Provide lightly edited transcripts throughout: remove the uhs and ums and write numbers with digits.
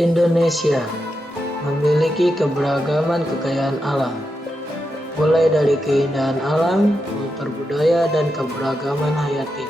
Indonesia memiliki keberagaman kekayaan alam, mulai dari keindahan alam, kultur budaya, dan keberagaman hayati.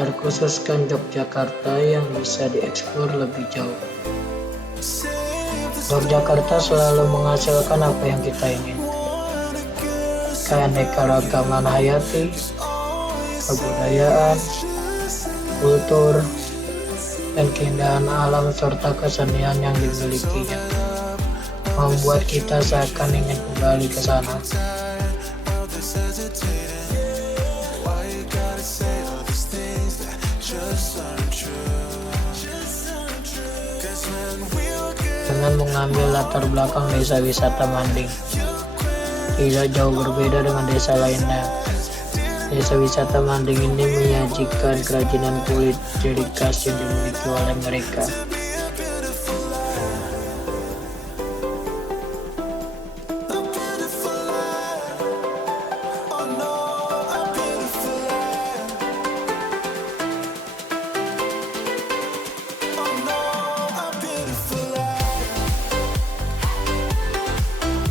Terkhususkan Yogyakarta yang bisa dieksplor lebih jauh. Yogyakarta selalu menghasilkan apa yang kita inginkan. Keanekaragaman hayati, kebudayaan, kultur, dan keindahan alam serta kesenian yang dimilikinya membuat kita seakan ingin kembali ke sana. Dengan mengambil latar belakang desa wisata Manding, tidak jauh berbeda dengan desa lainnya. Desa wisata Manding ini menyajikan kerajinan kulit ciri khas yang dimiliki oleh mereka.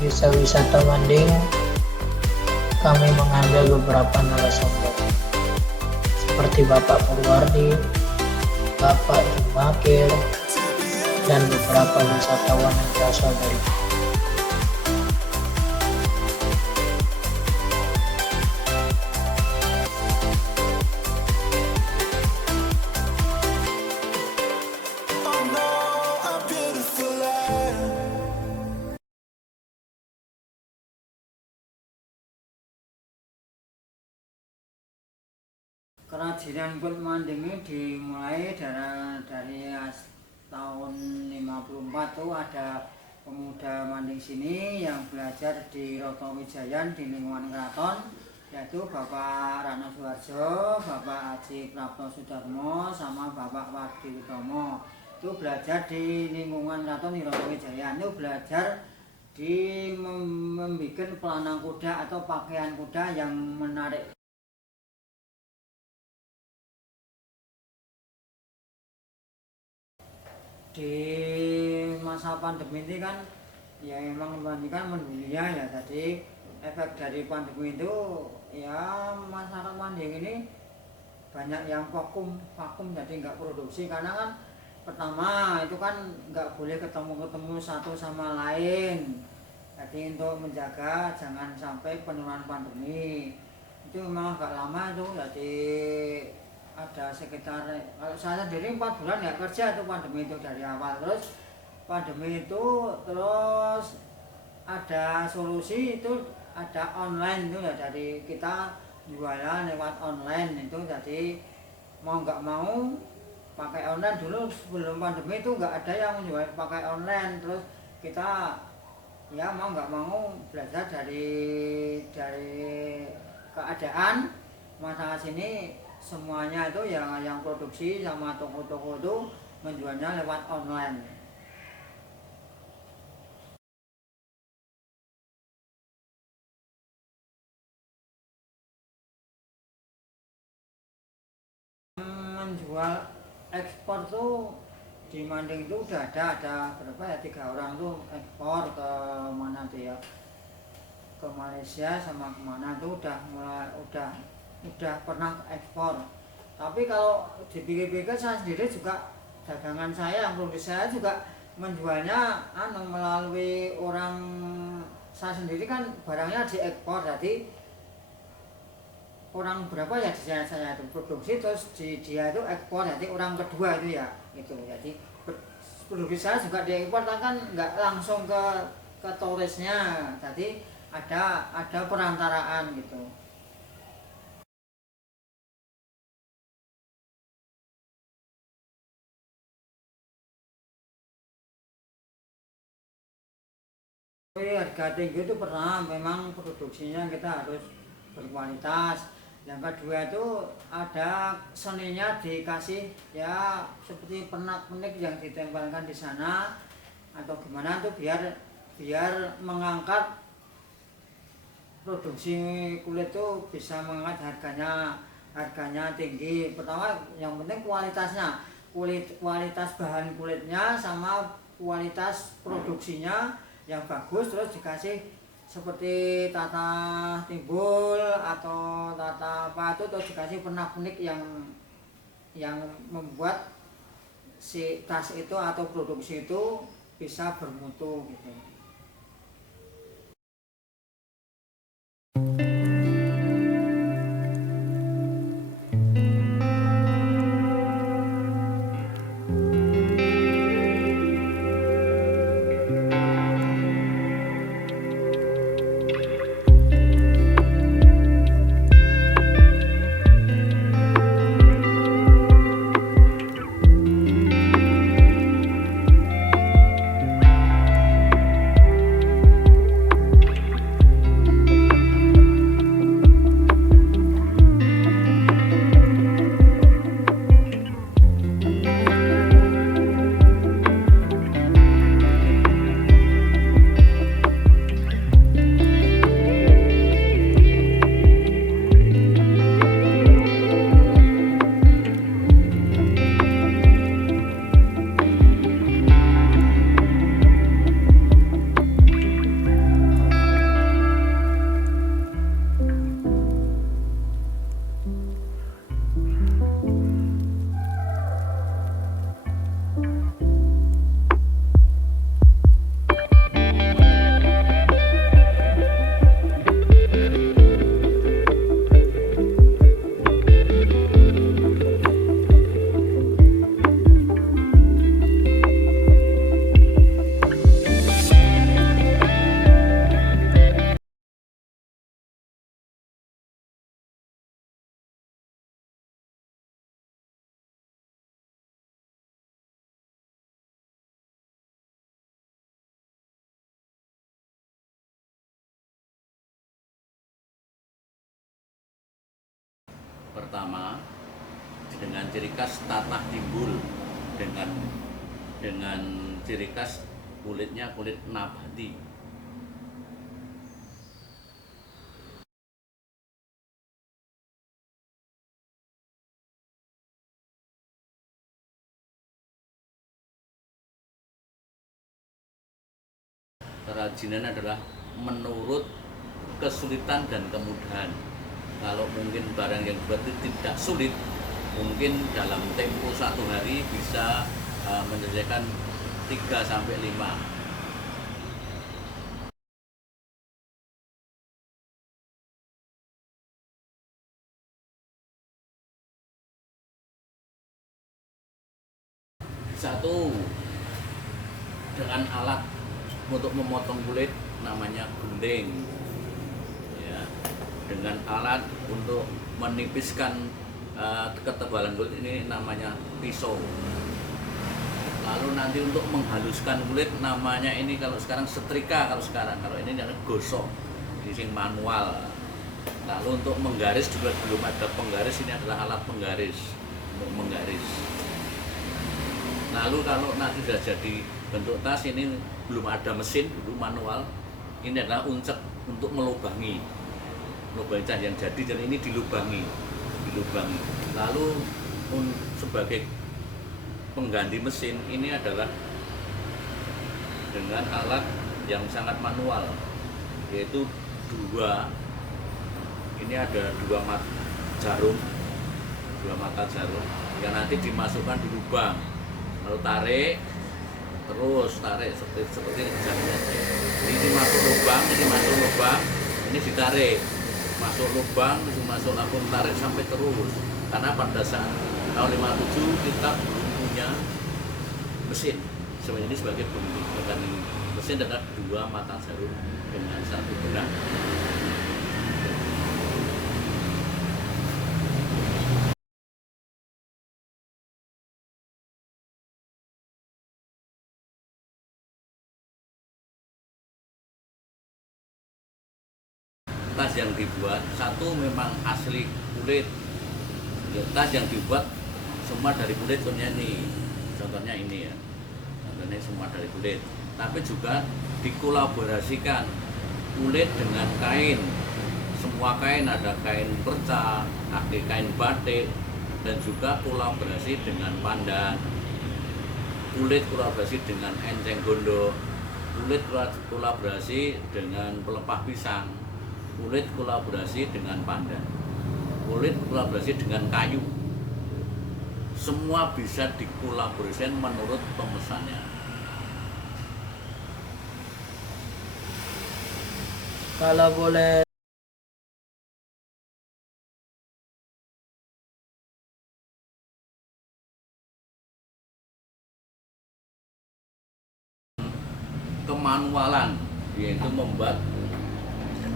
Desa wisata Manding, kami mengambil beberapa narasumber seperti Bapak Purwardi, Bapak Jumakir, dan beberapa wisatawan yang berasal dari Kerajinan kulit Manding ini dimulai dari tahun 54 tuh ada pemuda Manding sini yang belajar di Roto Wijayan di lingkungan keraton, yaitu Bapak Rano Suharjo, Bapak Haji Prapto Sudarmo, sama Bapak Wardi Utomo. Itu belajar di lingkungan keraton di Roto Wijayan, itu belajar di membuat pelanang kuda atau pakaian kuda yang menarik. Di masa pandemi ini kan ya memang membandingkan mendunia ya, jadi efek dari pandemi itu ya masyarakat Manding ini banyak yang vakum jadi nggak produksi, karena kan pertama itu kan nggak boleh ketemu satu sama lain, jadi untuk menjaga jangan sampai penularan pandemi itu memang agak lama itu, jadi ada sekitar, kalau saya sendiri 4 bulan ya kerja itu pandemi itu dari awal, terus pandemi itu terus ada solusi itu, ada online itu ya, dari kita jualan lewat online itu, jadi mau nggak mau pakai online. Dulu sebelum pandemi itu nggak ada yang menjual pakai online, terus kita ya mau nggak mau belajar dari keadaan masyarakat sini, semuanya itu yang produksi sama toko-toko itu menjualnya lewat online. Menjual ekspor tuh di Manding itu udah ada berapa ya, 3 orang tuh ekspor ke mana tuh ya, ke Malaysia sama kemana tuh udah pernah ekspor. Tapi kalau dipikir-pikir saya sendiri juga, dagangan saya yang produksi saya juga menjualnya melalui orang saya sendiri kan, barangnya diekspor, jadi orang berapa ya saya itu produksi terus dia itu ekspor, jadi orang kedua itu ya itu, jadi produksi saya juga diekspor kan nggak langsung ke turisnya, jadi ada perantaraan gitu. Harga tinggi itu pernah, memang produksinya kita harus berkualitas. Yang kedua itu ada seninya, dikasih ya seperti pernak-pernik yang ditempelkan di sana atau gimana tuh, biar mengangkat produksi kulit tuh, bisa mengangkat harganya tinggi. Pertama yang penting kualitasnya. kualitas bahan kulitnya sama kualitas produksinya yang bagus, terus dikasih seperti tata timbul atau tata apa itu, terus dikasih pernak-pernik yang membuat si tas itu atau produksi itu bisa bermutu gitu. Pertama, dengan ciri khas tatah timbul, dengan ciri khas kulitnya kulit nabati. Kerajinan adalah menurut kesulitan dan kemudahan. Kalau mungkin barang yang berarti tidak sulit, mungkin dalam tempo 1 hari bisa menyelesaikan 3-5. Satu, dengan alat untuk memotong kulit namanya gunting, ya. Dengan alat untuk menipiskan ketebalan kulit ini namanya pisau. Lalu nanti untuk menghaluskan kulit namanya ini kalau sekarang setrika, kalau ini adalah gosok, ini manual. Lalu untuk menggaris juga belum ada penggaris, ini adalah alat penggaris untuk menggaris. Lalu kalau nanti sudah jadi bentuk tas, ini belum ada mesin, dulu manual. Ini adalah uncek untuk melubangi tas yang jadi, dan ini dilubangi. Lalu sebagai pengganti mesin ini adalah dengan alat yang sangat manual, yaitu ini ada dua mata jarum yang nanti dimasukkan di lubang, lalu tarik seperti ini masuk lubang, ini ditarik, masuk lubang, masuk lambung, tarik sampai terus. Karena pada saat tahun 57 kita belum punya mesin. Sebenarnya ini sebagai pengganti mesin adalah 2 mata jarum dengan 1 benang. Tas yang dibuat, satu memang asli kulit. Tas yang dibuat semua dari kulit, contohnya ini ya, contohnya semua dari kulit. Tapi juga dikolaborasikan kulit dengan kain. Semua kain, ada kain perca, ada kain batik, dan juga kolaborasi dengan pandan, kulit kolaborasi dengan enceng gondok, kulit kolaborasi dengan pelepah pisang, kulit kolaborasi dengan pandan, kulit kolaborasi dengan kayu. Semua bisa dikolaborasikan menurut pemesannya. Kalau boleh Kemanualan, yaitu membuat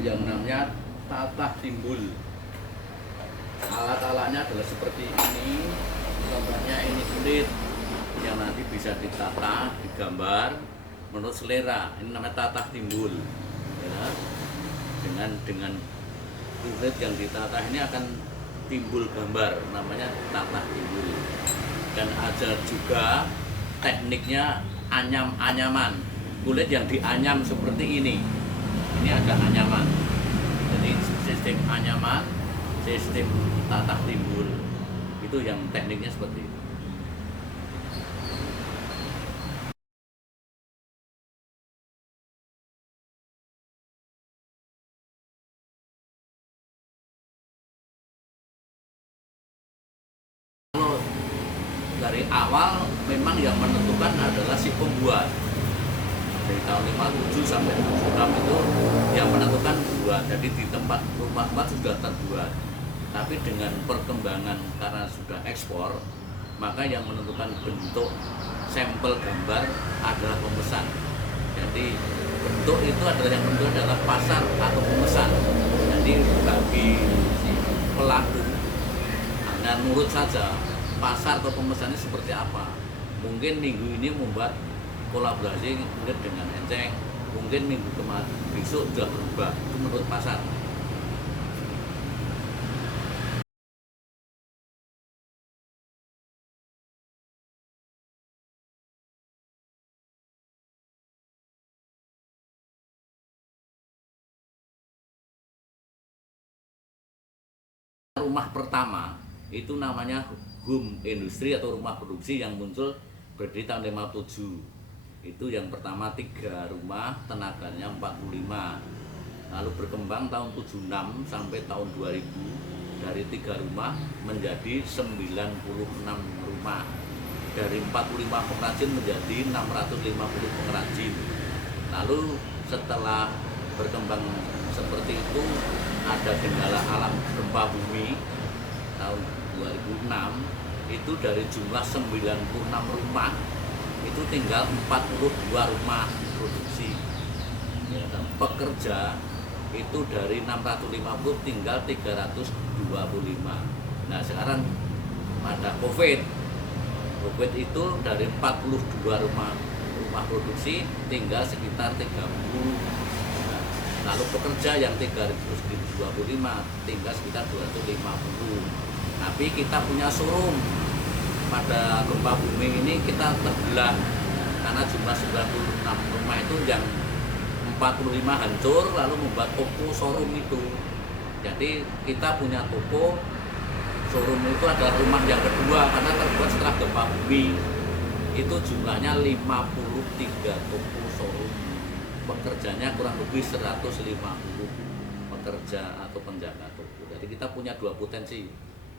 yang namanya tatah timbul. Alat-alatnya adalah seperti ini, contohnya ini kulit yang nanti bisa ditata, digambar menurut selera. Ini namanya tatah timbul, ya. Dengan kulit yang ditata ini akan timbul gambar, namanya tatah timbul. Dan ada juga tekniknya anyam-anyaman. Kulit yang dianyam seperti ini ada anyaman. Jadi sistem anyaman, sistem tatah timbul, itu yang tekniknya seperti itu. Kalau dari awal memang yang menentukan adalah si pembuat. Dari tahun 57 sampai 76 itu yang menentukan buat. Jadi di tempat rumah sudah terbuat. Tapi dengan perkembangan karena sudah ekspor, maka yang menentukan bentuk sampel gambar adalah pemesan. Jadi bentuk itu adalah yang menentukan adalah pasar atau pemesan. Jadi bagi si pelaku hanya nurut saja pasar atau pemesannya seperti apa. Mungkin minggu ini membuat kolaborasi kulit dengan enceng, mungkin minggu kemarin besok sudah berubah, itu menurut pasar. Rumah pertama itu namanya home industri atau rumah produksi yang muncul berdiri tahun 57. Itu yang pertama 3 rumah, tenaganya 45. Lalu berkembang tahun 76 sampai tahun 2000, dari 3 rumah menjadi 96 rumah. Dari 45 pengrajin menjadi 650 pengrajin. Lalu setelah berkembang seperti itu, ada kendala alam gempa bumi tahun 2006, itu dari jumlah 96 rumah itu tinggal 42 rumah produksi, ya, dan pekerja itu dari 650 tinggal 325. Nah sekarang pada COVID itu dari 42 rumah produksi tinggal sekitar 30. Nah, lalu pekerja yang 325 tinggal sekitar 250. Tapi kita punya showroom. Pada gempa bumi ini kita terbelah karena jumlah 96 rumah itu yang 45 hancur, lalu membuat toko showroom itu. Jadi kita punya toko showroom itu adalah rumah yang kedua karena terbuat setelah gempa bumi. Itu jumlahnya 53 toko showroom. Pekerjanya kurang lebih 150 pekerja atau penjaga toko. Jadi kita punya 2 potensi.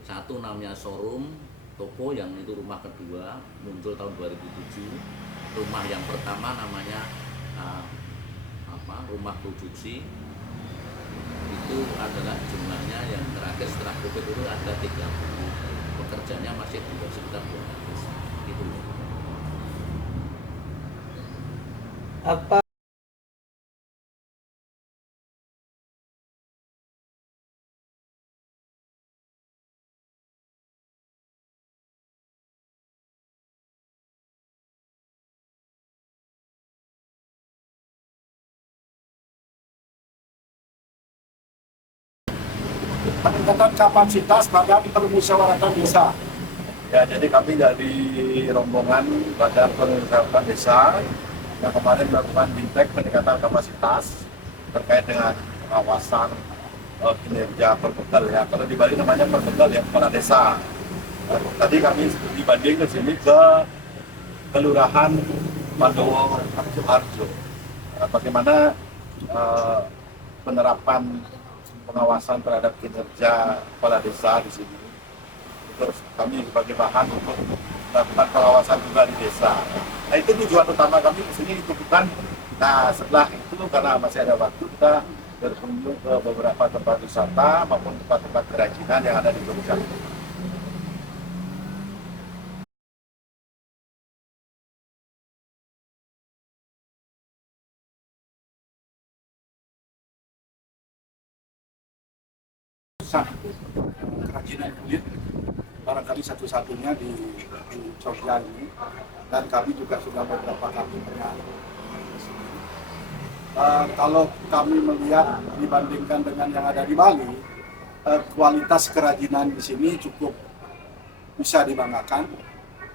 Satu namanya showroom toko, yang itu rumah kedua muncul tahun 2007. Rumah yang pertama namanya rumah produksi, itu adalah jumlahnya yang terakhir setelah COVID itu ada 30, pekerjanya masih juga sekitar 200 itu. apa peningkatan kapasitas badan permusyawaratan desa. Ya, jadi kami dari rombongan badan permusyawaratan desa yang kemarin melakukan bimtek peningkatan kapasitas terkait dengan pengawasan kinerja perbegal, ya. Kalau di Bali namanya perbegal, ya, kepala desa. Tadi kami dibanding ke sini ke Kelurahan Pandowo Harjo. Bagaimana penerapan pengawasan terhadap kinerja kepala desa di sini. Terus kami sebagai bahan untuk melakukan pengawasan juga di desa. Nah itu tujuan utama kami di sini itu bukan. Nah setelah itu karena masih ada waktu kita berkunjung ke beberapa tempat wisata maupun tempat-tempat kerajinan yang ada di Yogyakarta. Kerajinan kulit barangkali satu-satunya di Jogja ini, dan kami juga sudah beberapa kali pernah. Kalau kami melihat dibandingkan dengan yang ada di Bali, kualitas kerajinan di sini cukup bisa dibanggakan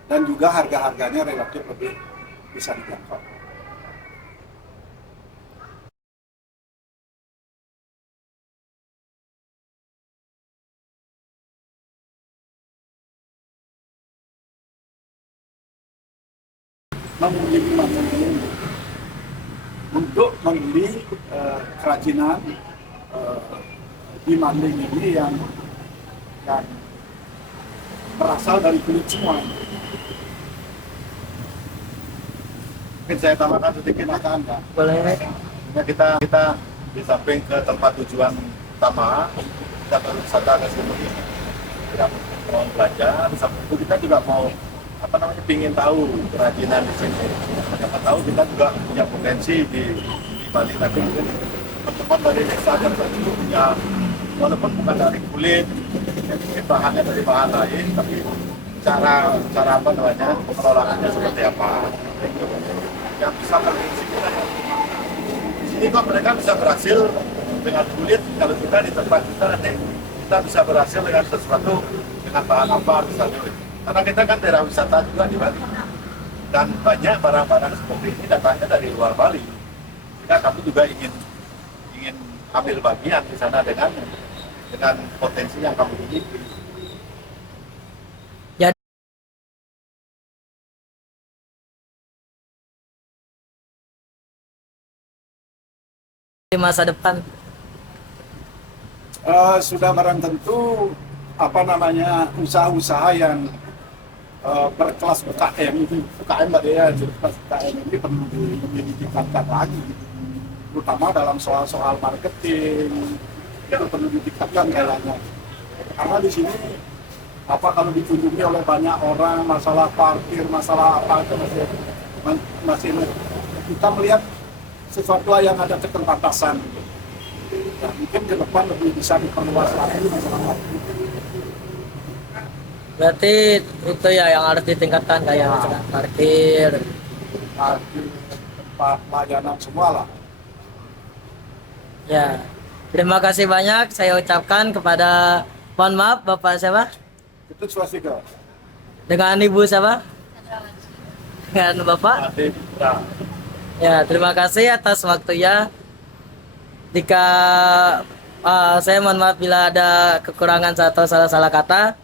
dan juga harga-harganya relatif lebih bisa dijangkau. Memiliki mandiri untuk membeli kerajinan di Manding ini yang berasal dari kulit semua. Mungkin saya tambahkan sedikit Anda. Boleh. Ya, kita di samping ke tempat tujuan utama, kita berwisata ke sini, kita mau belajar, di samping itu kita juga mau ingin tahu kerajinan di sini. Siapa tahu kita juga punya potensi di Bali, tapi mungkin teman-teman dari desa tertentu punya, walaupun bukan dari kulit, mungkin bahannya dari bahan lain, tapi cara pengelolaannya seperti apa, yang bisa berfungsi. Di sini kok mereka bisa berhasil dengan kulit, kalau kita di tempat kita nanti kita bisa berhasil dengan sesuatu dengan bahan apa misalnya. Karena kita kan daerah wisata juga di Bali, dan banyak barang-barang seperti ini datangnya dari luar Bali. Sehingga kami juga ingin ambil bagian di sana dengan potensi yang kami miliki. Di masa depan sudah barang tentu usaha-usaha yang berkelas UKM Mbak Dea, kelas UKM ini perlu ditingkatkan lagi, terutama dalam soal marketing itu perlu ditingkatkan kayaknya, karena di sini kalau dikunjungi oleh banyak orang, masalah parkir, masalah apa itu masih kita melihat sesuatu yang ada keterbatasan. Ya, mungkin ke depan lebih bisa diperluas lagi masalah parkir. berarti itu ya yang harus ditingkatkan kayak misalkan parkir, tempat pelayanan semua lah. ya. Terima kasih banyak saya ucapkan kepada, mohon maaf Bapak siapa? Itu swastika. Dengan Ibu siapa? Dengan Bapak? Ya, terima kasih atas waktunya. Jika saya mohon maaf bila ada kekurangan atau salah kata.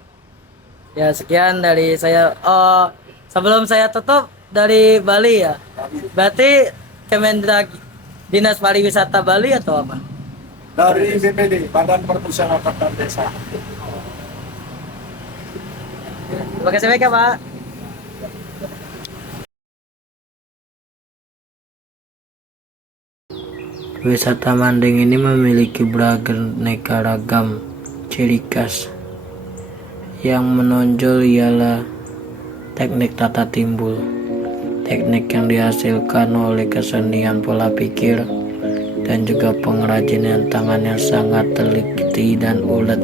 Ya, sekian dari saya. Sebelum saya tutup dari Bali ya. Berarti Kemendagri Dinas Pariwisata Bali atau apa? Dari BPD, Badan Permusyawaratan Desa. Terima kasih banyak ya, Pak. Wisata Manding ini memiliki beraneka ragam ciri khas. Yang menonjol ialah teknik tata timbul, teknik yang dihasilkan oleh kesenian pola pikir dan juga pengrajinan tangan yang sangat teliti dan ulet,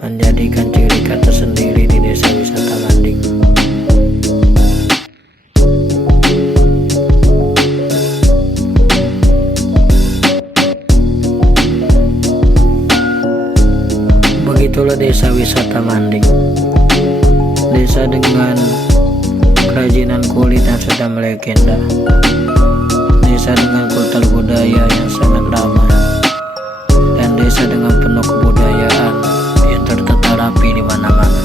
menjadikan ciri khas tersendiri di desa wisata Manding. Begitulah desa wisata Manding, desa dengan kerajinan kulit yang sudah melegenda, desa dengan kultur budaya yang sangat ramah, dan desa dengan penuh kebudayaan yang tertata rapi di mana-mana.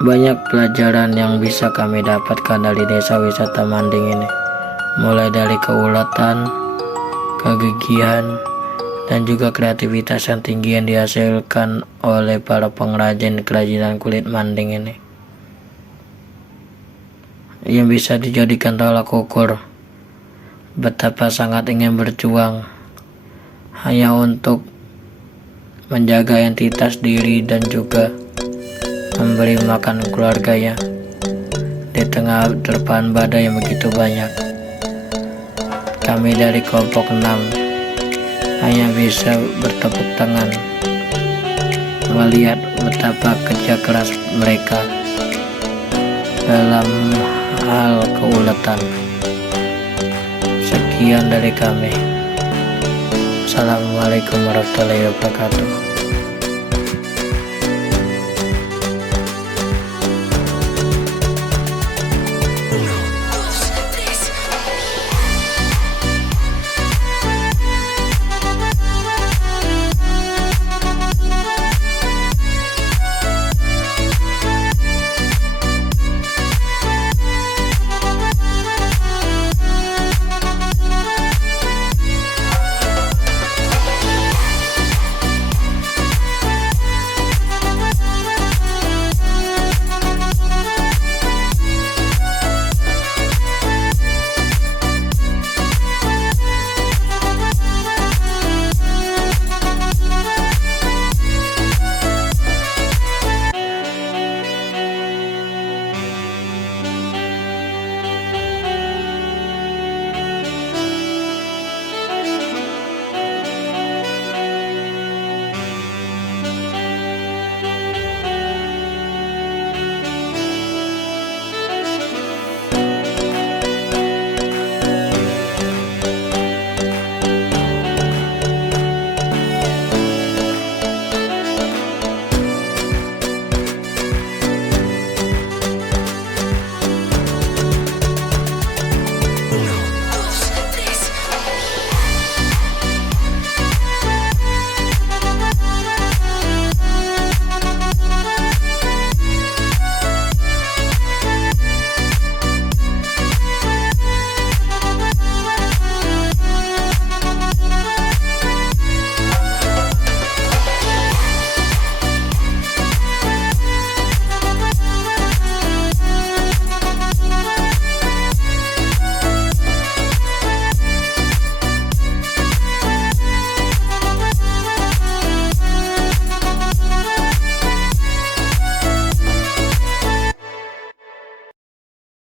Banyak pelajaran yang bisa kami dapatkan dari desa wisata Manding ini, mulai dari keuletan, kegigihan, dan juga kreativitas yang tinggi yang dihasilkan oleh para pengrajin kerajinan kulit Manding ini, yang bisa dijadikan tolak ukur betapa sangat ingin berjuang hanya untuk menjaga entitas diri dan juga memberi makan keluarganya di tengah terpaan badai yang begitu banyak. Kami dari kelompok 6 hanya bisa bertepuk tangan melihat betapa kerja keras mereka dalam hal keuletan. Sekian dari kami. Assalamualaikum warahmatullahi wabarakatuh.